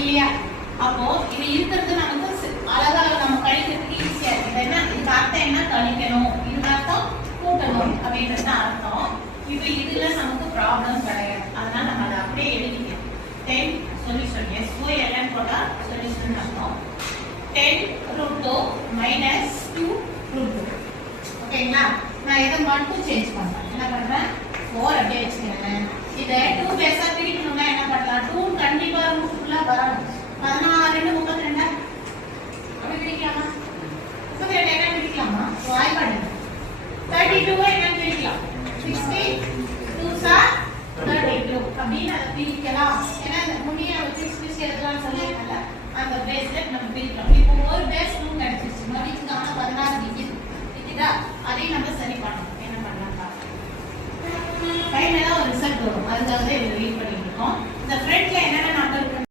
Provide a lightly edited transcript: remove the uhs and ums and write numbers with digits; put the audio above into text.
இல்லையா? அப்போ இது இருக்கிறது நமக்கு அழகா நம்ம கழிக்கிறதுக்கு ஈஸியா இருக்கு. இது என்ன, இதுக்கு அர்த்தம் என்ன, கழிக்கணும். இதுக்கு அர்த்தம் கூட்டணும் அப்படின்றது அர்த்தம். இப்போ இதுல நமக்கு ப்ராப்ளம் கிடையாது. அதனால நம்ம அதை அப்படியே எழுதிக்கலாம். 10 சொல்யூஷன் SOLN போட்டா சொல்யூஷன் அர்த்தம். 10 √2 மைனஸ் 2 √2. ஓகேங்களா? நான் இதை மட்டும் சேஞ்ச் பண்றேன். என்ன பண்றேன், 4 அப்படியே வச்சுக்கிறேன். இதை 2 பேஸா பிரிக்கணும்னா என்ன பண்ணலாம், 2 கண்டிப்பா ரூட்ல வரணும். 16 2 32 அப்படி பிரிக்கலாமா? 32 என்ன பிரிக்கலாமா? வாய் பண்ணுங்க. 32 என்ன பிரிக்கலாம்? 60 2s are 32 அப்படின்னு அதை பிரிக்கலாம். ஏன்னா முன்னே 6 எடுக்கலாம் சொல்லியிருக்கல, அந்த பேஸ்ல நம்ம பிரிக்கலாம். இப்போ ஒரு பேஸ் 2 கிடைச்சிருச்சு. மதிக்கான 16 நிக்குதா? அதையும் நம்ம சரி பண்ணணும். என்ன பண்ணலாம் பார்க்கலாம். ஃபைனலா ஒரு ரிசல்ட் வரும். அதுக்காக தான் இதை வெயிட் பண்ணிட்டு இருக்கோம். இந்த ஃப்ரண்ட்ல என்னென்ன நம்பர்